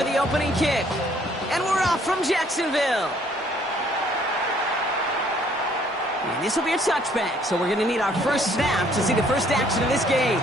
for the opening kick. And we're off from Jacksonville. And this will be a touchback, so we're going to need our first snap to see the first action of this game.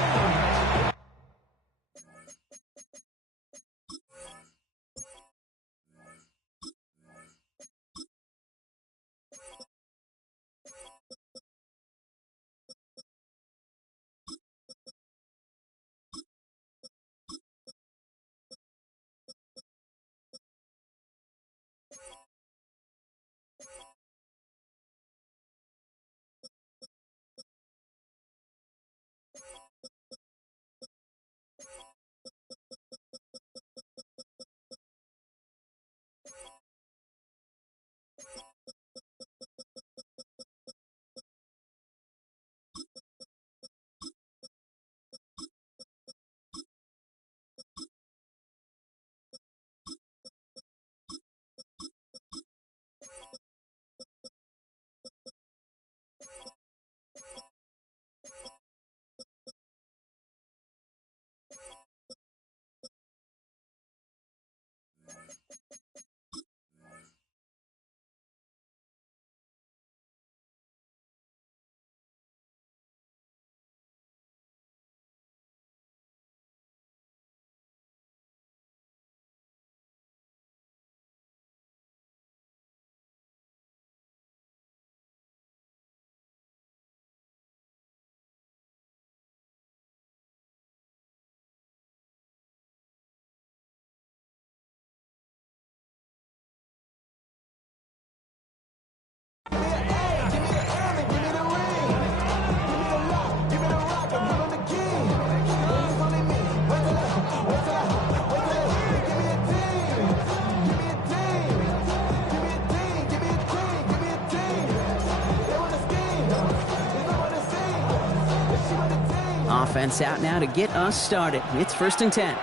Offense out now to get us started. It's 1st and 10.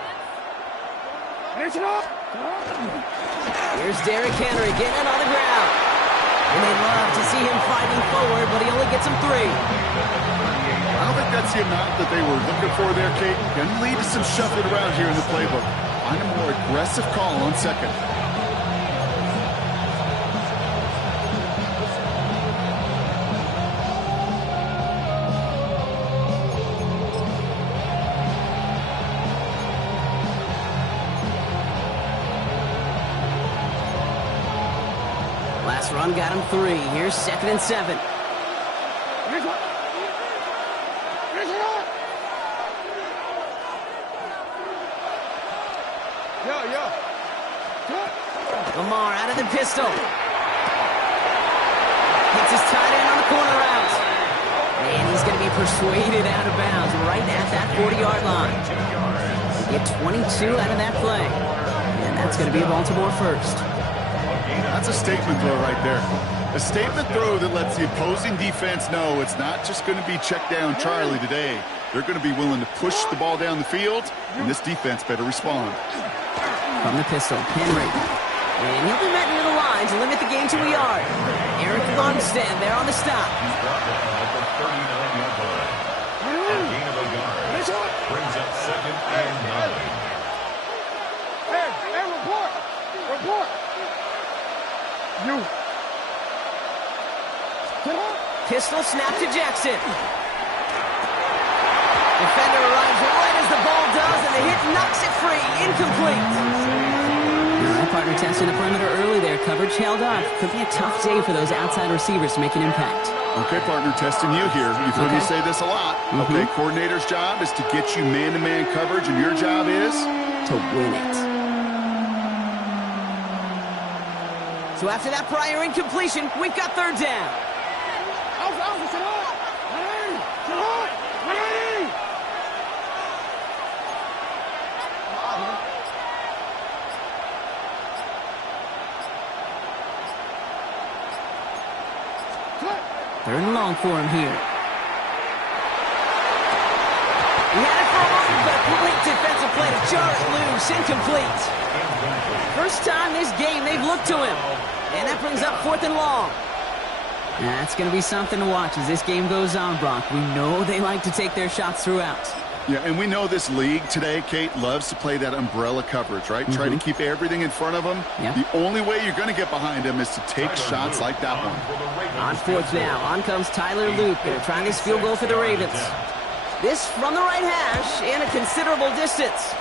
Here's Derrick Henry getting it on the ground. And they love to see him fighting forward, but he only gets him 3. I don't think that's the amount that they were looking for there, Kate. Going to lead to some shuffling around here in the playbook. Find a more aggressive call on 2nd. Last run got him 3. Here's 2nd and 7. Lamar out of the pistol. Hits his tight end on the corner route. And he's going to be persuaded out of bounds right at that 40-yard line. Get 22 out of that play. And that's going to be a Baltimore first. That's a statement throw right there. A statement throw that lets the opposing defense know it's not just going to be check down Charlie today. They're going to be willing to push the ball down the field, and this defense better respond. From the pistol, Henry. And he'll be met near the line to limit the game to a yard. Eric Lundstedt there on the stop. Brings up 2nd and 9. Hey, report! You. Pistol snap to Jackson. Defender arrives right as the ball does, and the hit knocks it free. Incomplete. All right, partner testing the perimeter early there. Coverage held up. Could be a tough day for those outside receivers to make an impact. Okay, partner, testing you here. You've heard me say this a lot. Okay, coordinator's job is to get you man-to-man coverage, and your job is? To win it. So after that prior incompletion, we've got 3rd down. Third and long for him here. He had it for a moment, but a complete defensive play to jar it loose. Incomplete. First time this game they've looked to him. And that brings up 4th and long. That's going to be something to watch as this game goes on, Brock. We know they like to take their shots throughout. Yeah, and we know this league today, Kate, loves to play that umbrella coverage, right? Try to keep everything in front of them. Yeah. The only way you're going to get behind them is to take shots like that one. On fourth now, on comes Tyler Luke. They're trying this field goal for the Ravens. This from the right hash and a considerable distance.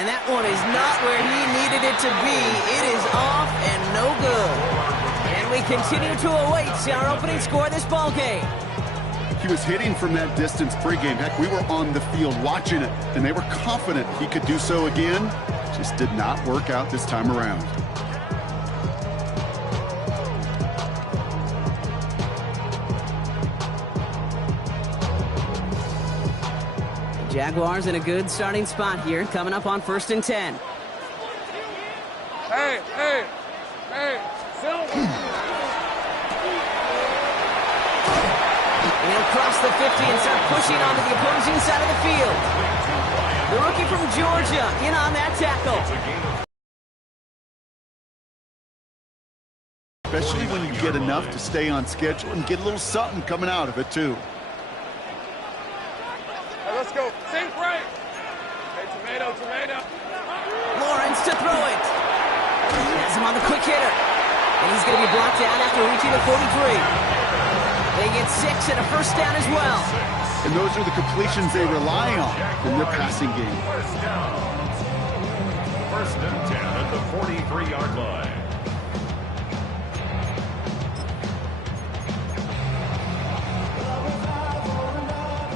And that one is not where he needed it to be. It is off and no good. And we continue to await our opening score of this ball game. He was hitting from that distance pregame. Heck, we were on the field watching it, and they were confident he could do so again. Just did not work out this time around. The Jaguars in a good starting spot here, coming up on 1st and 10. Hey, Silver. And he'll cross the 50 and start pushing onto the opposing side of the field. The rookie from Georgia in on that tackle. Especially when you get enough to stay on schedule and get a little something coming out of it, too. Hey, let's go. Think right. Hey, tomato. Lawrence to throw it. He has him on the quick hitter. And he's going to be blocked down after reaching the 43. They get 6 and a first down as well. And those are the completions they rely on in their passing game. First and 10 at the 43-yard line.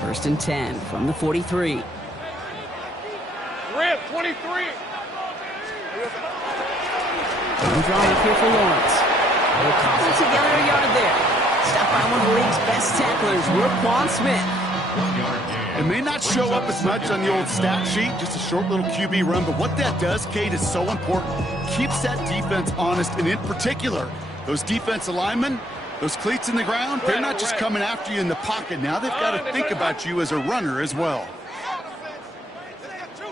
First and 10 from the 43. Rip, 23. Drawing up here for Lawrence. They'll cobble together a yard there. Stopped by one of the league's best tacklers, Roquan Smith. It may not show up as much on the old stat sheet, just a short little QB run, but what that does, Kate, is so important. Keeps that defense honest, and in particular, those defensive linemen, those cleats in the ground, they're not just coming after you in the pocket. Now they've got to think about you as a runner as well.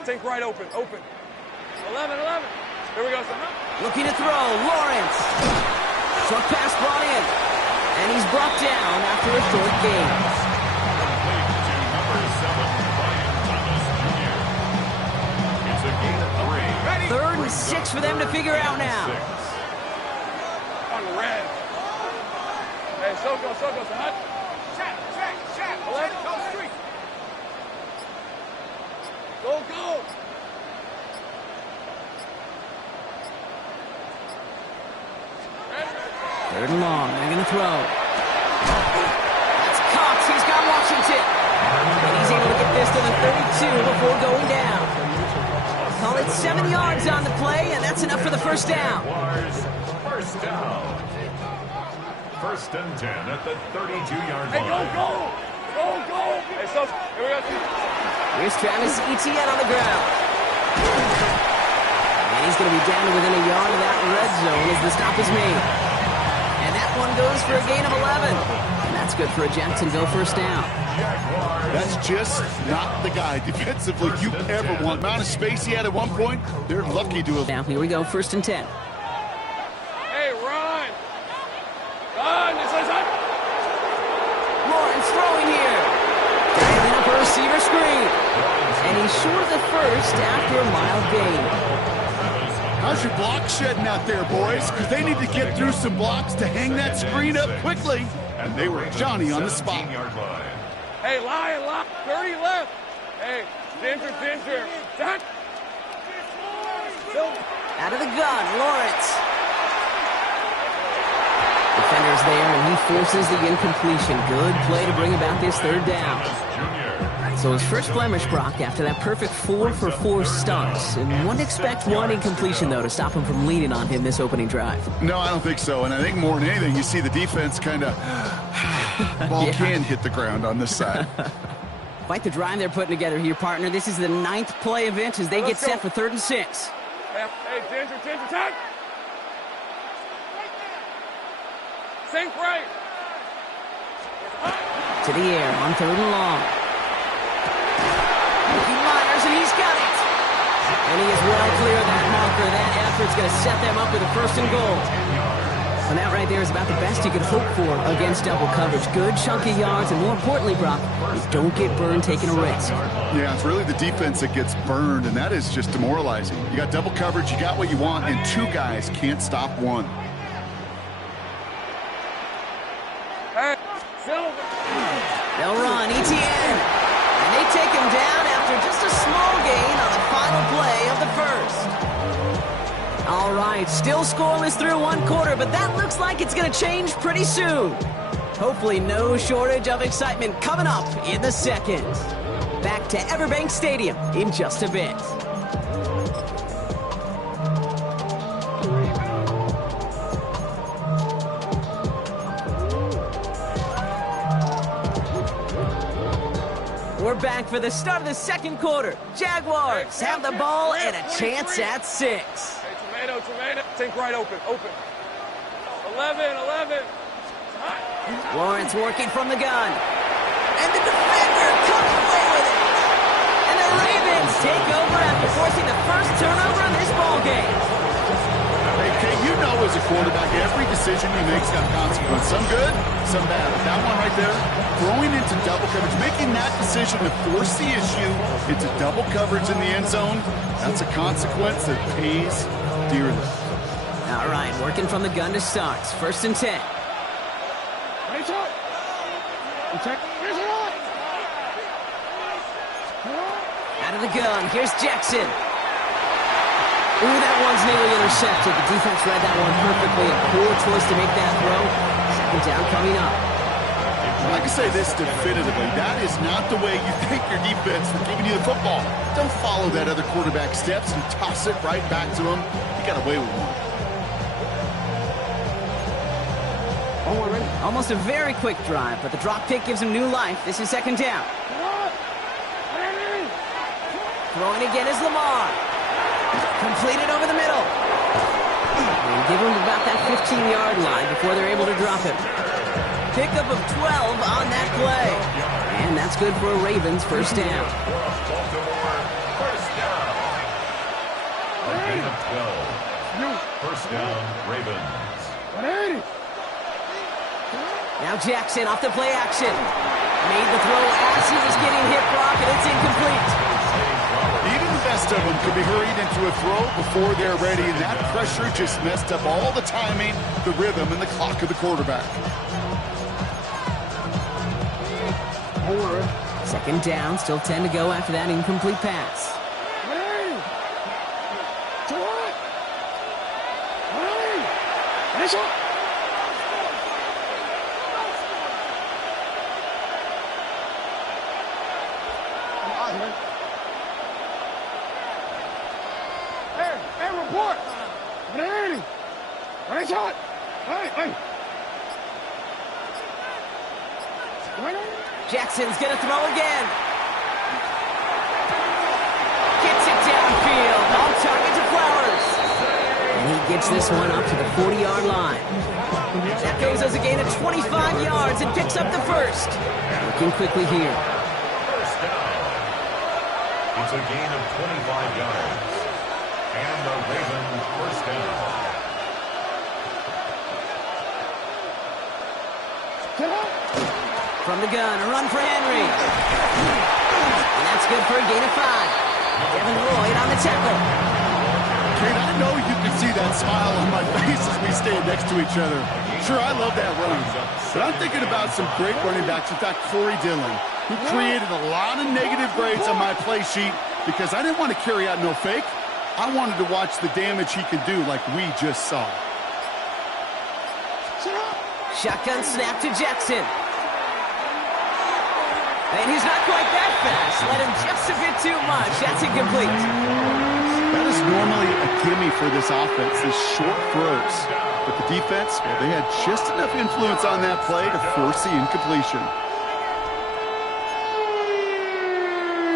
Think right, open. 11. Here we go, son. Looking to throw, Lawrence. Short pass brought in. And he's brought down after a short gain. It's a gain of 3. 3rd and 6 for them to figure out now. On red. Hey, Soko, son. Check. 11. Go street. Go. 3rd and long. They're going to throw. That's Cox. He's got Washington. And he's able to get this to the 32 before going down. Call it 7 yards on the play, and that's enough for the first down. First down. First and 10 at the 32-yard line. Hey, go. Hey, so here we go. Here's Travis Etienne on the ground. And he's going to be down to within a yard of that red zone as the stop is made. And that one goes for a gain of 11. And that's good for a Jacksonville first down. That's just not the guy defensively you ever want. The amount of space he had at one point, they're lucky to have. Now, here we go, 1st and 10. Hey, run. This is it. Lawrence throwing here. Dialing up a receiver screen. And he's short of the first after a mild gain. How's your block shedding out there, boys? Because they need to get through some blocks to hang that screen up quickly. And they were Johnny on the spot. Hey, Lion, 30 left. Hey, Ginger. Done. Out of the gun, Lawrence. Defender's there, and he forces the incompletion. Good play to bring about this 3rd down. So his first blemish, Brock, after that perfect 4 for 4 starts. And wouldn't expect one incompletion, though, to stop him from leaning on him this opening drive. No, I don't think so. And I think more than anything, you see the defense kind of ball can hit the ground on this side. Quite the drive they're putting together here, partner. This is the 9th play event as they get set for 3rd and 6. Hey, Ginger, tag. Think right. To the air on 3rd and long. He Myers, and he's got it. And he is well clear of that marker. That effort's going to set them up with a 1st and goal. And that right there is about the best you could hope for against double coverage. Good chunk of yards, and more importantly, Brock, you don't get burned taking a risk. Yeah, it's really the defense that gets burned, and that is just demoralizing. You got double coverage, you got what you want, and two guys can't stop one. Hey, They'll run, ETN. And they take him down after just a small gain on the final play of the first. All right, still scoreless through one quarter, but that looks like it's going to change pretty soon. Hopefully no shortage of excitement coming up in the second. Back to Everbank Stadium in just a bit. We're back for the start of the second quarter. Jaguars have the ball and a chance at 6. Hey, tomato. Think right open. 11. Lawrence working from the gun. And the defender comes away with it. And the Ravens take over after forcing the first turnover in this ballgame. Hey, Kate, you know as a quarterback, every decision you make's got a consequence. Some good, some bad. That one right there, throwing into double coverage, making that decision to force the issue into double coverage in the end zone, that's a consequence that pays dearly. All right, working from the gun to start. 1st and 10. Out of the gun, here's Jackson. Ooh, that one's nearly intercepted. The defense read that one perfectly. A poor choice to make that throw. 2nd down coming up. I can say this definitively. That is not the way you thank your defense for giving you the football. Don't follow that other quarterback steps and toss it right back to him. You got away with one. Almost a very quick drive, but the drop kick gives him new life. This is 2nd down. Throwing again is Lamar. Completed over the middle. And give him about that 15-yard line before they're able to drop him. Pickup of 12 on that play. And that's good for a Ravens 1st down. First down. A gain of 12. 1st down, Ravens. Now Jackson off the play action. Made the throw as he was getting hit, Brock, and it's incomplete. Even the best of them could be hurried into a throw before they're ready, and that pressure just messed up all the timing, the rhythm, and the clock of the quarterback. 2nd down, still 10 to go after that incomplete pass. Report. Jackson's going to throw again. Gets it downfield. On target to Flowers. And he gets this one up to the 40-yard line. That goes as a gain of 25 yards and picks up the first. Looking quickly here. First down. It's a gain of 25 yards. And the Ravens 1st down. From the gun, a run for Henry. And that's good for a gain of 5. Devin Lloyd on the tackle. Kate, I know you can see that smile on my face as we stand next to each other. Sure, I love that run. But I'm thinking about some great running backs. In fact, Corey Dillon, who created a lot of negative grades on my play sheet because I didn't want to carry out no fake. I wanted to watch the damage he could do like we just saw. Shotgun snap to Jackson. And he's not quite that fast. Let him just a bit too much. That's incomplete. That is normally a gimme for this offense, these short throws. But the defense, well, they had just enough influence on that play to force the incompletion.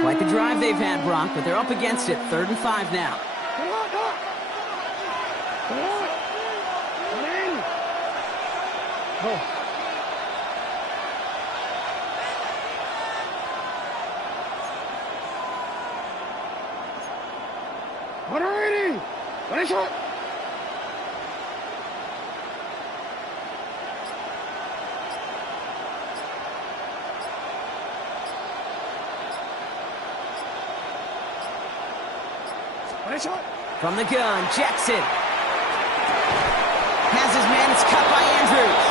Quite the drive they've had, Brock, but they're up against it. 3rd and 5 now. From the gun, Jackson. Has his man, it's cut by Andrews.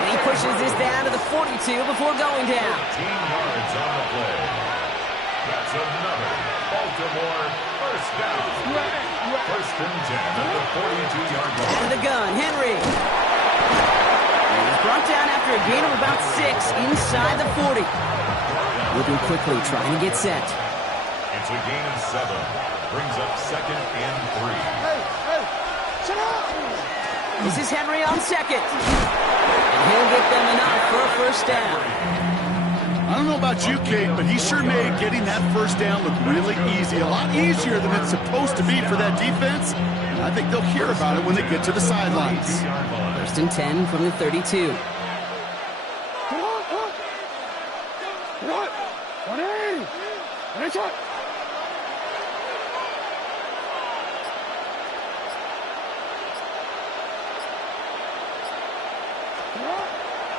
And he pushes this down to the 42 before going down. 15 yards on the play. That's another Baltimore first down. First and 10 at the 42-yard line. Out of the gun, Henry. And he's brought down after a gain of about 6 inside the 40. Moving quickly, trying to get set. It's a gain of 7. Brings up second and 3. This is Henry on second. And he'll get them enough for a first down. I don't know about you, Kate, but he sure made getting that first down look really easy. A lot easier than it's supposed to be for that defense. And I think they'll hear about it when they get to the sidelines. First and 10 from the 32.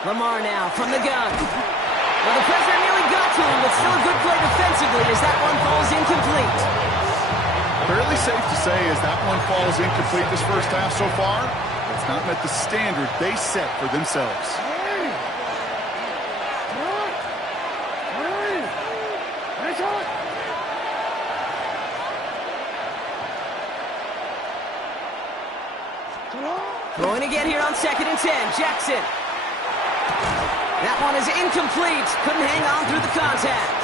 Lamar now from the gun. Well, the pressure nearly got to him, but still a good play defensively as that one falls incomplete. Fairly safe to say as that one falls incomplete this first half so far, it's not met the standard they set for themselves. Throwing again here on second and 10. Jackson. That one is incomplete. Couldn't hang on through the contact.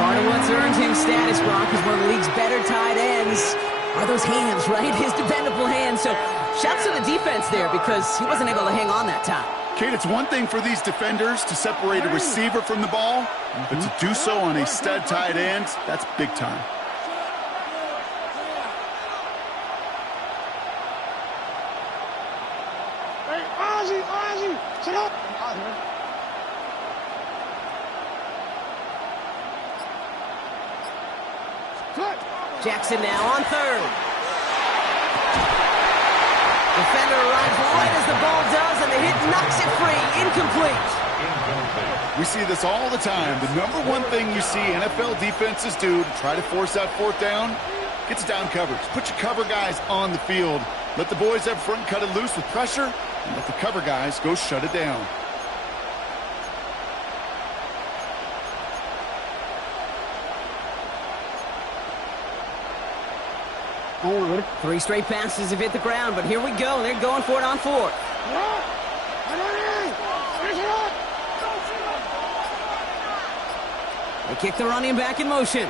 Part of what's earned him status, Brock, is one of the league's better tight ends. Are those hands, right? His dependable hands. So shouts to the defense there because he wasn't able to hang on that time. Kate, it's one thing for these defenders to separate a receiver from the ball, but to do so on a stud tight end, that's big time. Jackson now on third. Defender arrives right as the ball does, and the hit knocks it free. Incomplete. We see this all the time. The number one thing you see NFL defenses do to try to force that fourth down, gets down coverage. Put your cover guys on the field. Let the boys up front cut it loose with pressure, and let the cover guys go shut it down. Three straight passes have hit the ground, but here we go. They're going for it on fourth. They kick the running back in motion.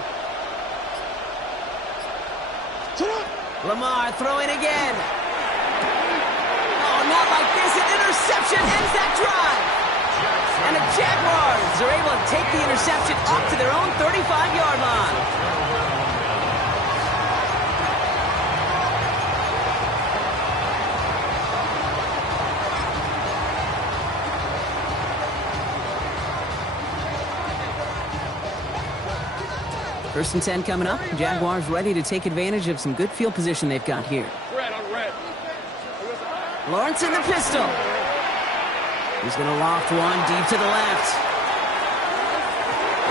Lamar throwing again. Oh, not like this. An interception ends that drive. And the Jaguars are able to take the interception up to their own 35-yard line. First and 10 coming up. Jaguars ready to take advantage of some good field position they've got here. Lawrence in the pistol. He's going to loft one deep to the left.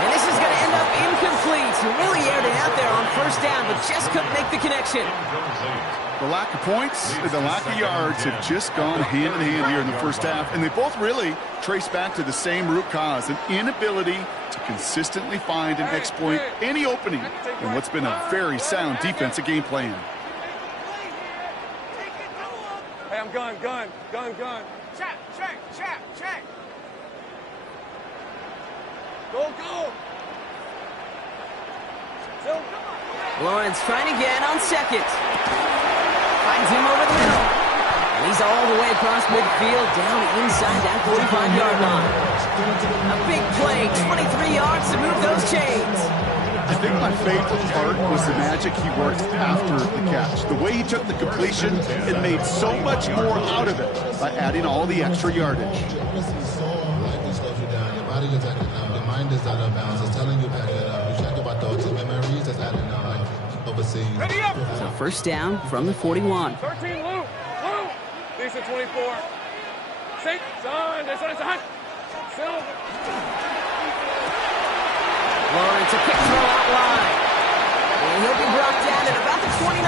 And this is going to end up incomplete. He really aired it out there on first down, but just couldn't make the connection. The lack of points and the lack of yards have just gone hand in hand here in the first half, and they both really trace back to the same root cause, an inability to consistently find and exploit any opening in what's been a very sound defensive game plan. Hey, I'm gun. Check. Go. Lawrence trying again on second. Finds him over the middle. And he's all the way across midfield down inside that 45-yard line. A big play, 23 yards to move those chains. I think my favorite part was the magic he worked after the catch. The way he took the completion and made so much more out of it by adding all the extra yardage. Your body is acting up. Your mind is out of bounds. It's telling you back it up. You check about thoughts and memories that's adding up like overseas. Ready up! So first down from the 41. 13, Lou. Decent 24. Safe. Son. Lawrence, a quick throw out wide. and he'll be brought down at about the 29.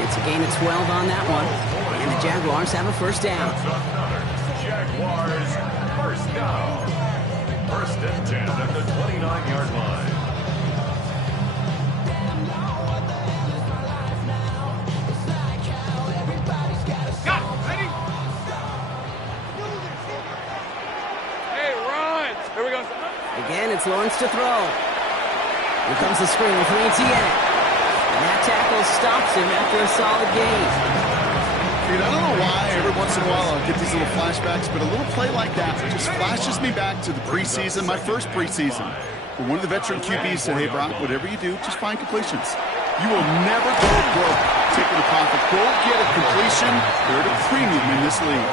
It's a gain of 12 on that one, and the Jaguars have a first down. Jaguars, first down. First and 10 at the 29-yard line. Again, it's Lawrence to throw. Here comes the screen with Etienne. And that tackle stops him after a solid gain. Dude, I don't know why every once in a while I'll get these little flashbacks, but a little play like that just flashes me back to the preseason, my first preseason. Where one of the veteran QBs said, hey, Brock, whatever you do, just find completions. You will never go broke taking a profit. Go get a completion. They're at a premium in this league.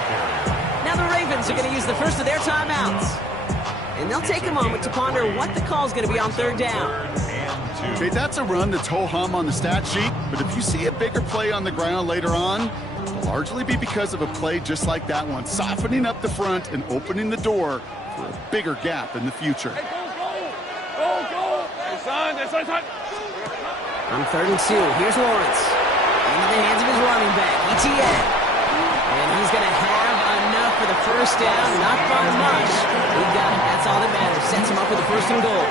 Now the Ravens are going to use the first of their timeouts. And they'll take a moment to ponder what the call is going to be on third down. Okay, that's a run that's ho-hum on the stat sheet, but if you see a bigger play on the ground later on, it'll largely be because of a play just like that one, softening up the front and opening the door for a bigger gap in the future. Hey, go! Hey, son. On 3rd and 2, here's Lawrence. Into the hands of his running back, Etienne. And he's going to have enough for the first down, not by much. He got it. That's all that matters. Sets him up with a 1st and goal.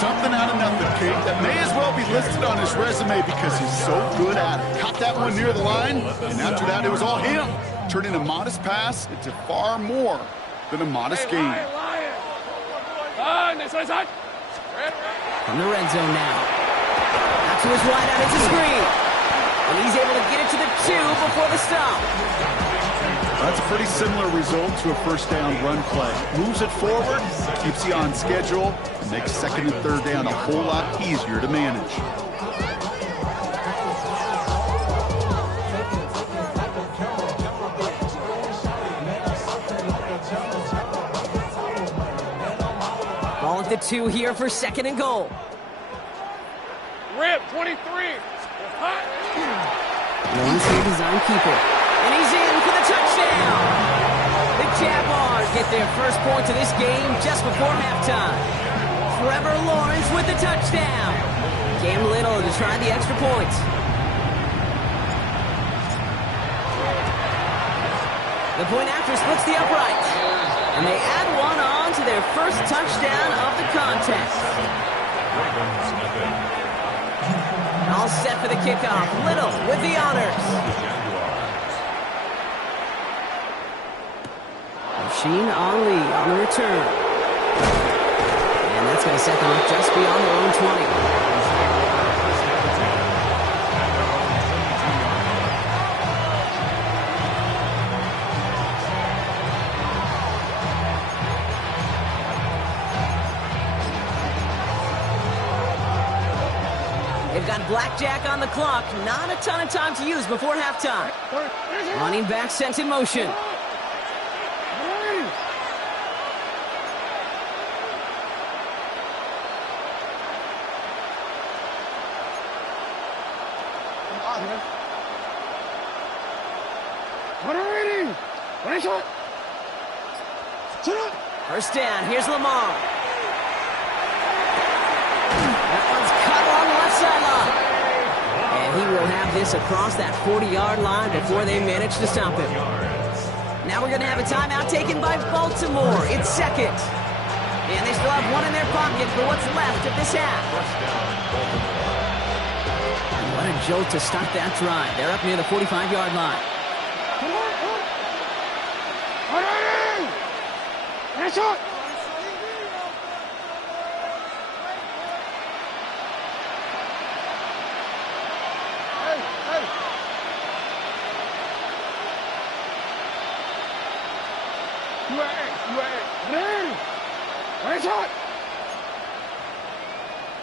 Something out of nothing, Kate. That may as well be listed on his resume because he's so good at it. Caught that one near the line, and after that, it was all him. Turning a modest pass into far more than a modest gain. From the red zone now. Out to his wide out, it's a screen. And he's able to get it to the 2 before the stop. That's a pretty similar result to a first down run play. Moves it forward, keeps you on schedule, and makes 2nd and 3rd down a whole lot easier to manage. Ball at the 2 here for 2nd and goal. Rip, 23. Lawrence here, design keeper. And he's in for the touchdown. The Jaguars get their first points of this game just before halftime. Trevor Lawrence with the touchdown. Cam Little to try the extra points. The point after splits the uprights. And they add one on to their first touchdown of the contest. All set for the kickoff. Little with the honors. Machine Ali on the return. And that's going to set them up just beyond their own 20. They've got blackjack on the clock. Not a ton of time to use before halftime. Running back sent in motion. First down. Here's Lamar. That one's cut along the left sideline. And he will have this across that 40-yard line before they manage to stop him. Now we're going to have a timeout taken by Baltimore. It's 2nd. And they still have one in their pocket for what's left of this half. And what a jolt to start that drive. They're up near the 45-yard line.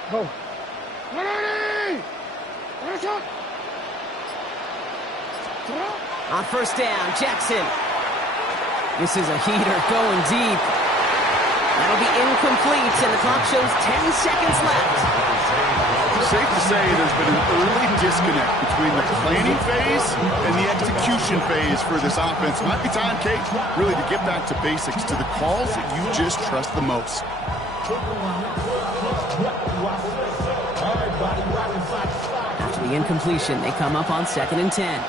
Go. On first down, Jackson. This is a heater going deep. That'll be incomplete, and the clock shows 10 seconds left. It's safe to say there's been an early disconnect between the planning phase and the execution phase for this offense. Might be time, Kate, really to get back to basics, to the calls that you just trust the most. the incompletion. They come up on 2nd and 10.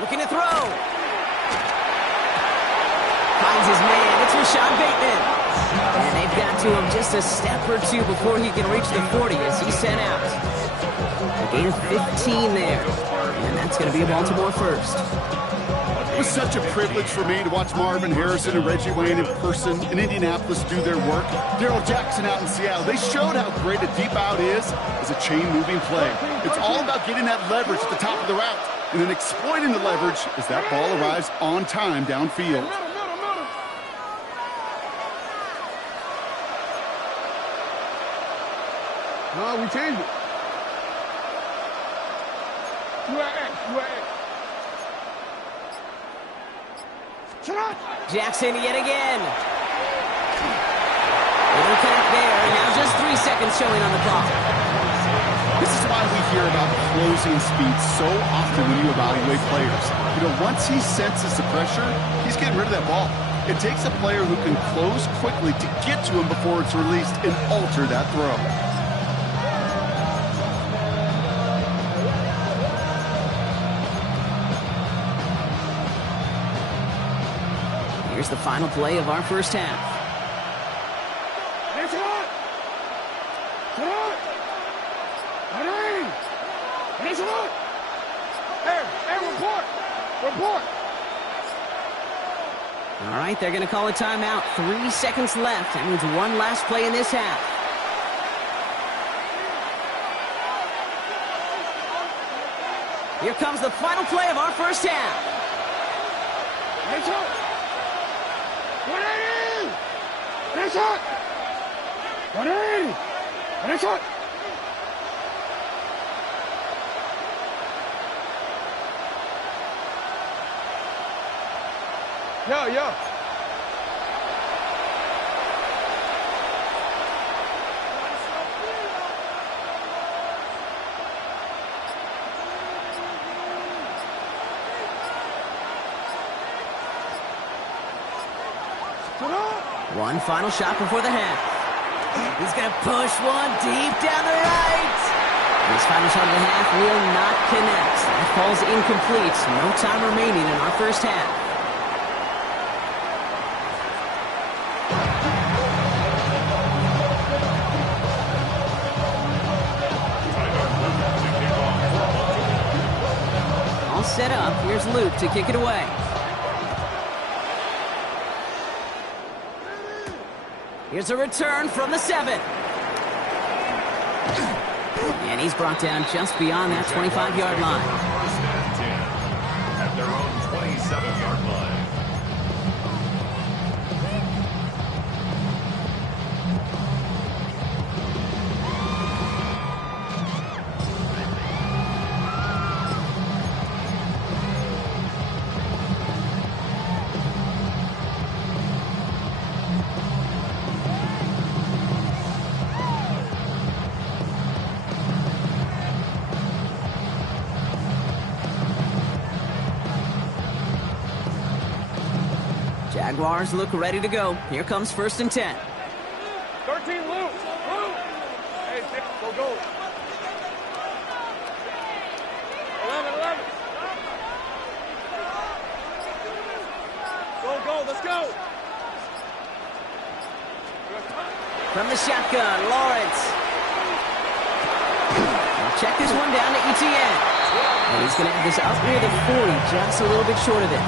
Looking to throw. Finds his man. It's Rashad Bateman. And they've got to him just a step or two before he can reach the 40 as he's sent out. A gain of 15 there. And that's going to be a Baltimore first. It was such a privilege for me to watch Marvin Harrison and Reggie Wayne in person in Indianapolis do their work. Darrell Jackson out in Seattle. They showed how great a deep out is as a chain-moving play. It's all about getting that leverage at the top of the route and then exploiting the leverage as that ball arrives on time downfield. No, we changed it. Jackson yet again. They don't connect there, and now just 3 seconds showing on the clock. This is why we hear about closing speed so often when you evaluate players. You know, once he senses the pressure, he's getting rid of that ball. It takes a player who can close quickly to get to him before it's released and alter that throw. Here's the final play of our first half. Report. All right, they're going to call a timeout. 3 seconds left. That means one last play in this half. Here comes the final play of our first half. Yo. One final shot before the half. He's going to push one deep down the right. This final shot of the half will not connect. That falls incomplete. No time remaining in our first half. All set up. Here's Luke to kick it away. Here's a return from the 7. And he's brought down just beyond that 25-yard line. First and 10 at their own 27-yard line. Jaguars look ready to go. Here comes 1st and 10. 13, Luke. Hey, go. 11. Go, let's go. From the shotgun, Lawrence. Now check this one down to Etienne. And he's going to have this up near the 40, just a little bit short of it.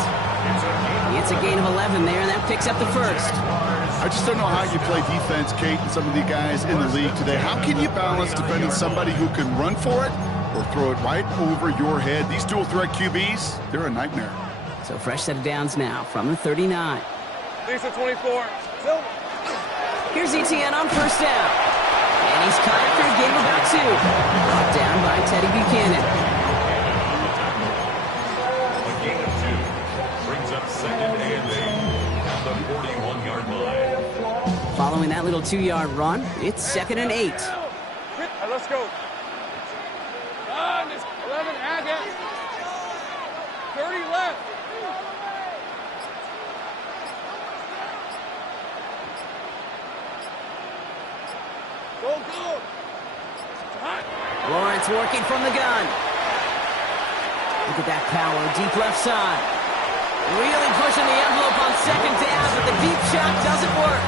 It's a gain of 11 there, and that picks up the first. I just don't know how you play defense, Kate, and some of the guys in the league today. How can you balance defending somebody who can run for it or throw it right over your head? These dual threat QBs, they're a nightmare. So fresh set of downs now from the 39. Lisa 24. Here's Etienne on 1st down. And he's caught after a gain of about 2. Brought down by Teddy Buchanan. A gain of 2 brings up 2nd and 8 at the 41-yard line. Following that little 2-yard run, it's 2nd and 8. Let's go. 11, add that. 30 left. Lawrence working from the gun. Look at that power, deep left side. Really pushing the envelope on second down, but the deep shot doesn't work.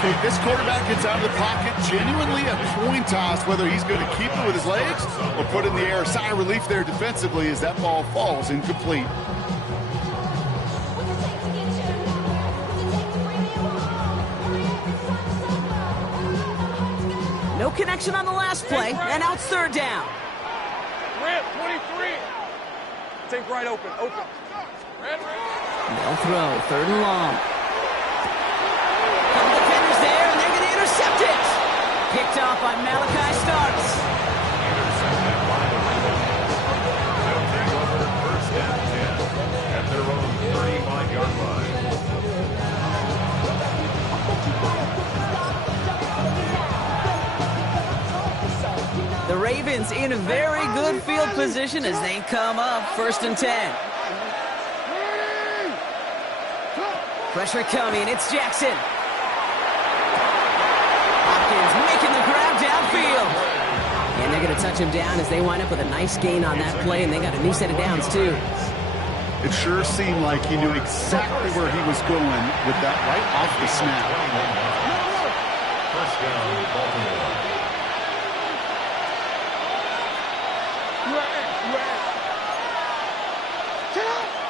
Okay, this quarterback gets out of the pocket, genuinely a coin toss whether he's going to keep it with his legs or put it in the air. Sigh of relief there defensively as that ball falls incomplete. No connection on the last play, and now it's third down. Red, 23. Take right open. Red. They'll throw, third and long. Couple defenders there, and they're going to intercept it. Picked off by Malachi Starks. Intercepted by the Ravens. They'll take over first and 10 at their own 35-yard line. The Ravens in a very good field position as they come up first and 10. Pressure coming, it's Jackson. Hopkins making the grab downfield. And they're going to touch him down as they wind up with a nice gain on that play, and they got a new set of downs too. It sure seemed like he knew exactly where he was going with that right off the snap. First down, Baltimore.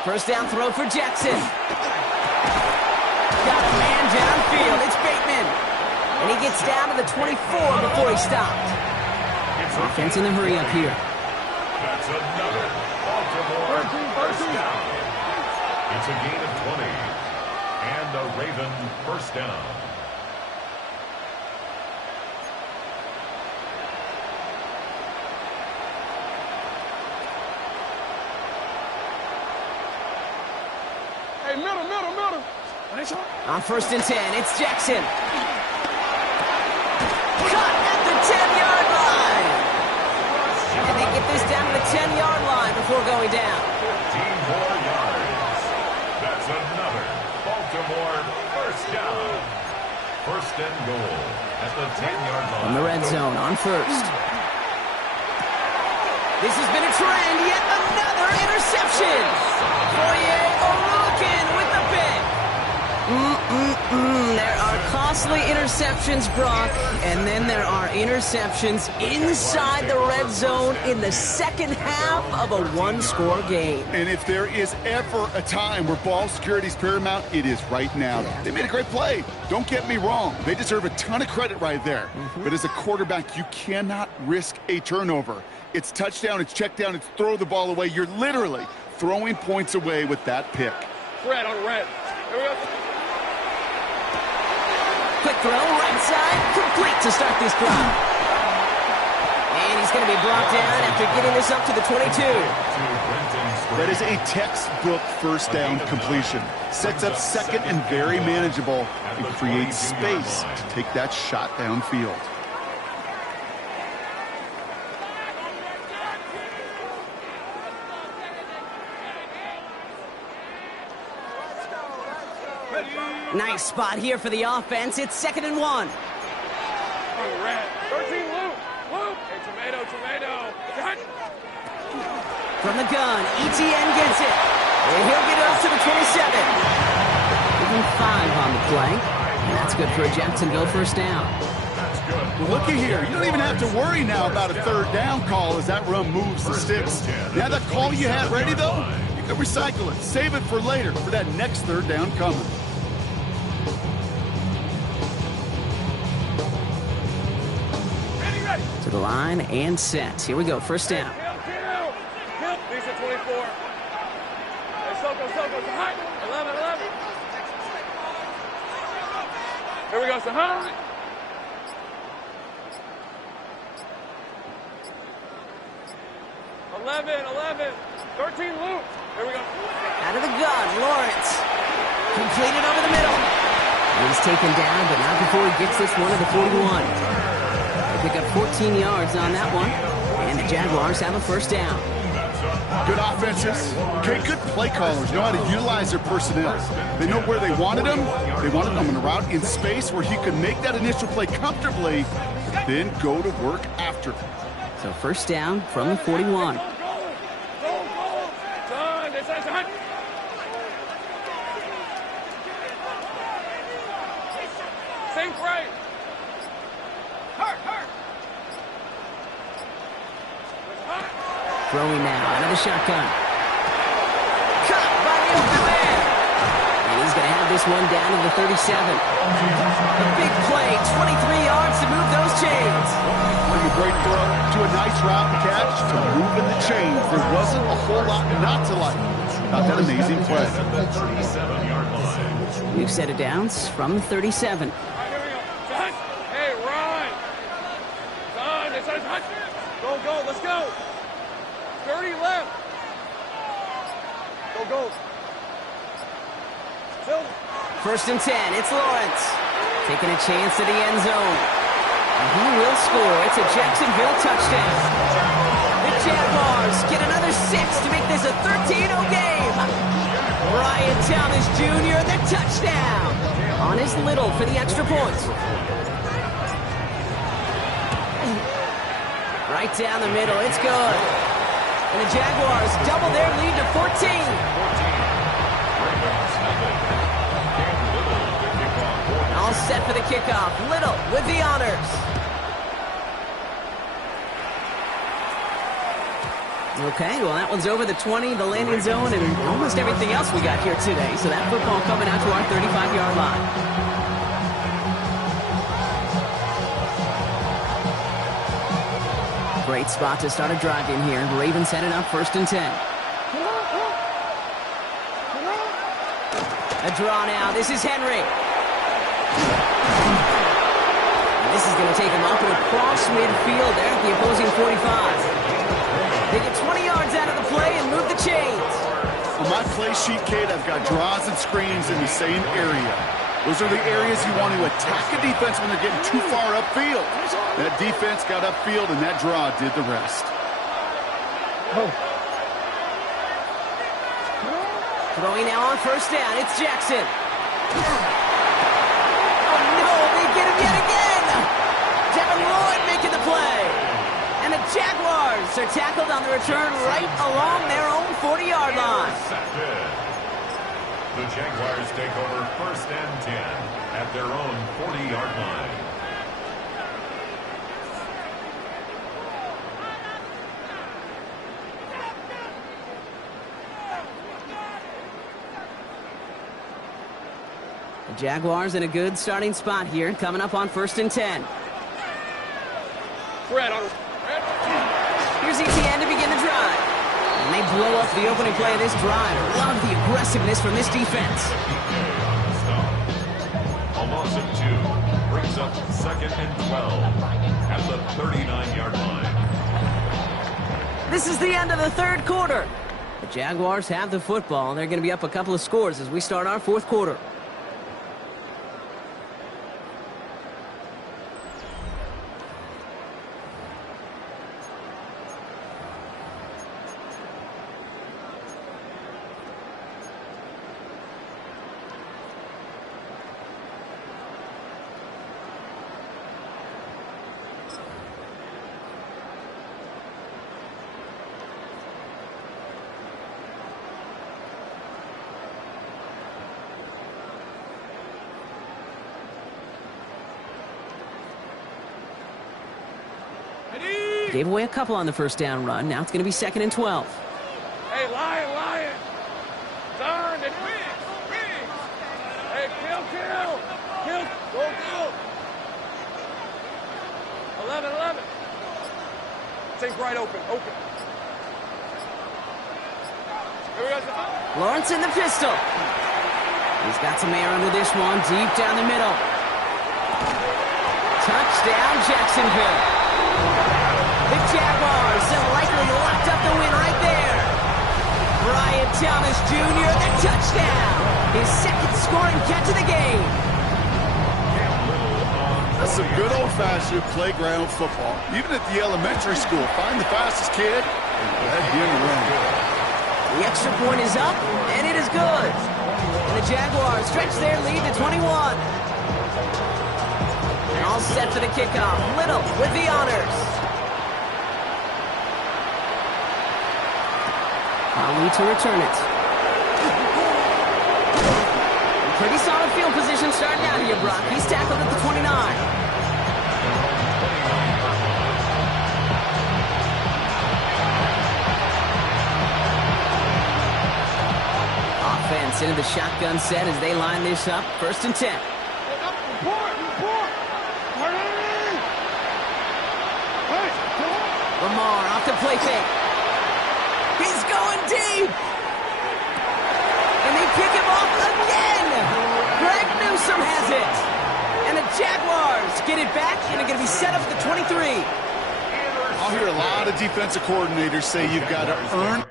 First down throw for Jackson. Got a man downfield. It's Bateman. And he gets down to the 24 before he stopped. Offense in the hurry up here. That's another Baltimore first down. It's a gain of 20. And a Raven first down. Hey, middle. On first and 10, it's Jackson. Cut at the 10-yard line. And they get this down to the 10-yard line before going down. 15 more yards. That's another Baltimore first down. First and goal at the 10-yard line. On the red zone, on first. This has been a trend. Yet another interception. Fourier Oluokun with the pick. There are costly interceptions, Brock, and then there are interceptions inside the red zone in the second half of a one-score game. And if there is ever a time where ball security is paramount, it is right now. They made a great play. Don't get me wrong. They deserve a ton of credit right there. But as a quarterback, you cannot risk a turnover. It's touchdown, it's check down, it's throw the ball away. You're literally throwing points away with that pick. Red on red. Here we go. Quick throw, right side, complete to start this drive. And he's going to be brought down after getting this up to the 22. That is a textbook first down completion. Sets up second and very manageable and creates space to take that shot downfield. Nice spot here for the offense. It's second and 1. Red. 13 loop. Hey, tomato. From the gun, ETN gets it. And he'll get it up to the 27. Even 5 on the play. And that's good for a Jacksonville first down. Well, looky here. You don't even have to worry now about a third down call as that run moves the sticks. Now that call you had ready, though, you can recycle it. Save it for later for that next third down coming. To the line and set. Here we go, first down. Kill. These are 24. Hey, Soko. High. 11. Here we go, Sahara. 11. 13 loop. Here we go. Out of the gun, Lawrence. Completed over the middle. He's taken down, but not before he gets this one to the 41. They pick up 14 yards on that one, and the Jaguars have a first down. That's Good offenses. Okay, good play callers know how to utilize their personnel. They know where they wanted them. They wanted them on a route in space where he could make that initial play comfortably, then go to work after. So first down from the 41. Think right. Throwing now out of the shotgun. Caught by the open man. And he's going to have this one down to the 37. Big play, 23 yards to move those chains. From a great throw to a nice route and catch to moving the chains. There wasn't a whole lot not to like about that amazing play. New set of downs from the 37. Hey, Ron. Son, it's a go, let's go. 30 left. Go. First and 10, it's Lawrence. Taking a chance at the end zone. And he will score. It's a Jacksonville touchdown. The Jaguars get another 6 to make this a 13-0 game. Brian Thomas Jr., the touchdown. On his Little for the extra point. Right down the middle, it's good. And the Jaguars double their lead to 14. All set for the kickoff. Little with the honors. Okay, well, that one's over the 20, the landing zone, and almost everything else we got here today. So that football coming out to our 35-yard line. Great spot to start a drive in here. Ravens headed up first and 10. A draw now. This is Henry. And this is going to take him up and across midfield there at the opposing 45. They get 20 yards out of the play and move the chains. On my play sheet, Kate, I've got draws and screens in the same area. Those are the areas you want to attack a defense when they're getting too far upfield. That defense got upfield, and that draw did the rest. Throwing now on first down. It's Jackson. Oh, no, they get him yet again. Devin Lloyd making the play. And the Jaguars are tackled on the return right along their own 40-yard line. The Jaguars take over first and 10 at their own 40-yard line. The Jaguars in a good starting spot here, coming up on first and 10. Here's ETN to begin the drive. And they blow up the opening play of this drive. Love the aggressiveness from this defense. A loss of 2 brings up second and 12 at the 39-yard line. This is the end of the third quarter. The Jaguars have the football. They're going to be up a couple of scores as we start our fourth quarter. Gave away a couple on the first down run. Now it's going to be second and 12. Hey, Lion. Darn it. Wings. Hey, kill. Go. 11. Think right open. Here we go. Lawrence in the pistol. He's got some air under this one, deep down the middle. Touchdown, Jacksonville. The Jaguars have likely locked up the win right there. Brian Thomas Jr., the touchdown. His second scoring catch of the game. That's some good old-fashioned playground football. Even at the elementary school, find the fastest kid, That'd be in the run. The extra point is up, and it is good. And the Jaguars stretch their lead to 21. And all set for the kickoff. Little with the honors. Ali to return it. Pretty solid field position starting out here, Brock. He's tackled at the 29. Offense into the shotgun set as they line this up. 1st and 10. Lamar off the play fake. He's going deep. And they pick him off again. Greg Newsome has it. And the Jaguars get it back, and they're going to be set up at the 23. I'll hear a lot of defensive coordinators say you've got to earn